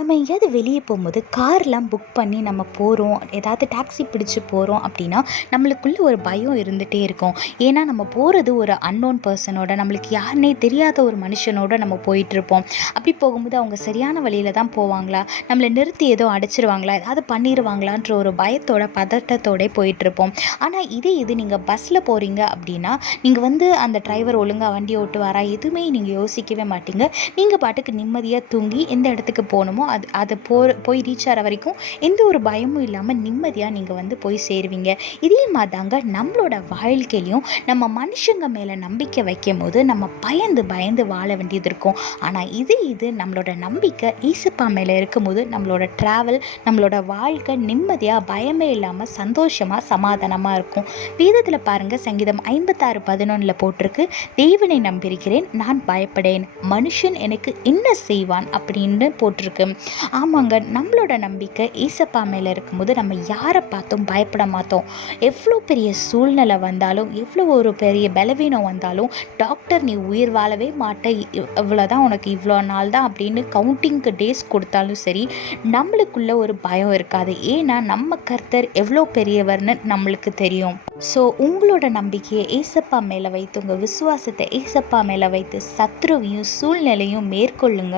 நம்ம எங்கேயாவது வெளியே போகும்போது கார்லாம் புக் பண்ணி நம்ம போகிறோம், ஏதாவது டாக்ஸி பிடிச்சு போகிறோம் அப்படின்னா நம்மளுக்குள்ள ஒரு பயம் இருந்துகிட்டே இருக்கும். ஏன்னா நம்ம போகிறது ஒரு அன்னோன் பர்சனோட, நம்மளுக்கு யாருனே தெரியாத ஒரு மனுஷனோட நம்ம போயிட்டுருப்போம். அப்படி போகும்போது அவங்க சரியான வழியில் தான் போவாங்களா, நம்மளை நிறுத்தி ஏதோ அடிச்சிருவாங்களா, ஏதாவது பண்ணிடுவாங்களான்ற ஒரு பயத்தோட பதட்டத்தோட போயிட்டுருப்போம். ஆனால் இது நீங்கள் பஸ்ஸில் போகிறீங்க அப்படின்னா நீங்கள் அந்த டிரைவர் ஒழுங்காக வண்டி ஓட்டுவாரா எதுவுமே நீங்கள் யோசிக்கவே மாட்டீங்க. நீங்கள் பாட்டுக்கு நிம்மதியாக தூங்கி எந்த இடத்துக்கு போகணுமோ அதை போய் ரீச் ஆகிற வரைக்கும் எந்த ஒரு பயமும் இல்லாமல் நிம்மதியாக நீங்கள் போய் சேருவீங்க. இதே மாதிரி தாங்க நம்மளோட வாழ்க்கையிலையும் நம்ம மனுஷங்க மேலே நம்பிக்கை வைக்கும் போது நம்ம பயந்து வாழ வேண்டியது இருக்கும். ஆனால் இது நம்மளோட நம்பிக்கை ஈசப்பா மேலே இருக்கும்போது நம்மளோட ட்ராவல், நம்மளோட வாழ்க்கை நிம்மதியாக பயமே இல்லாமல் சந்தோஷமாக சமாதானமாக இருக்கும். வேதத்தில் பாருங்கள், சங்கீதம் 56:11 போட்டிருக்கு, தேவனை நம்பியிருக்கிறேன், நான் பயப்படேன், மனுஷன் எனக்கு என்ன செய்வான் அப்படின்னு போட்டிருக்கு. ஆமாங்க, நம்மளோட நம்பிக்கை ஏசப்பா மேலே இருக்கும்போது நம்ம யாரை பார்த்தும் பயப்பட மாட்டோம். எவ்வளோ பெரிய சூழ்நிலை வந்தாலும், எவ்வளோ ஒரு பெரிய பலவீனம் வந்தாலும், டாக்டர் நீ உயிர் வாழவே மாட்ட, இவ்வளோதான் உனக்கு, இவ்வளோ நாள் தான் அப்படின்னு கவுண்டிங்க்கு டேஸ் கொடுத்தாலும் சரி, நம்மளுக்குள்ள ஒரு பயம் இருக்காது. ஏன்னா நம்ம கர்த்தர் எவ்வளோ பெரியவர்னு நம்மளுக்கு தெரியும். ஸோ உங்களோட நம்பிக்கையை ஏசப்பா மேலே வைத்து, உங்கள் விசுவாசத்தை ஏசப்பா மேலே வைத்து சத்ருவையும் சூழ்நிலையும் மேற்கொள்ளுங்க.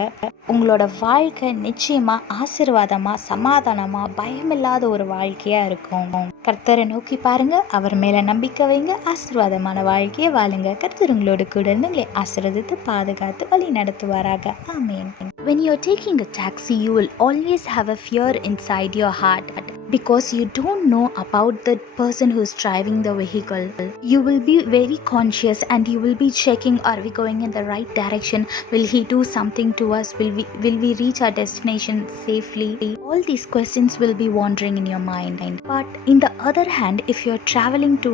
உங்களோட வாழ்க்கை நிச்சயமாக ஆசீர்வாதமாக சமாதானமாக பயமில்லாத ஒரு வாழ்க்கையாக இருக்கும். கர்த்தரை நோக்கி பாருங்க, அவர் மேலே நம்பிக்கை வைங்க, ஆசீர்வாதமான வாழ்க்கையை வாழுங்க. கர்த்தர் உங்களோட கூட உங்களை ஆசீர்வதித்து பாதுகாத்து வழி நடத்துவாராக. ஆமேன். When you're taking a taxi, you will always have a fear inside your heart because you don't know about the person who's driving the vehicle. You will be very conscious and you will be checking, are we going in the right direction? Will he do something to us? Will we reach our destination safely? All these questions will be wandering in your mind. But in the other hand, if you're traveling to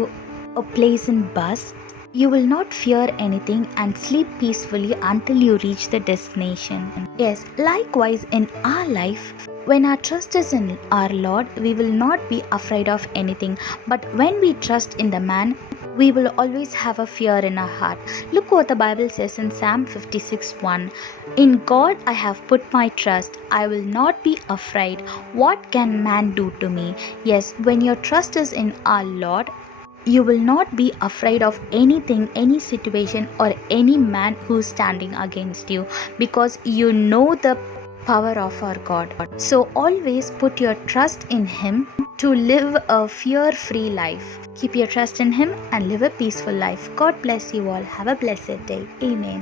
a place in bus, you will not fear anything and sleep peacefully until you reach the destination. Yes, likewise in our life, when our trust is in our Lord, we will not be afraid of anything. But when we trust in the man, we will always have a fear in our heart. Look what the Bible says in Psalm 56:1. In God I have put my trust. I will not be afraid. What can man do to me? Yes, when your trust is in our Lord, you will not be afraid of anything, any situation or any man who's standing against you, because you know the power of our God. So always put your trust in him to live a fear-free life. Keep your trust in him and live a peaceful life. God bless you all. Have a blessed day. Amen.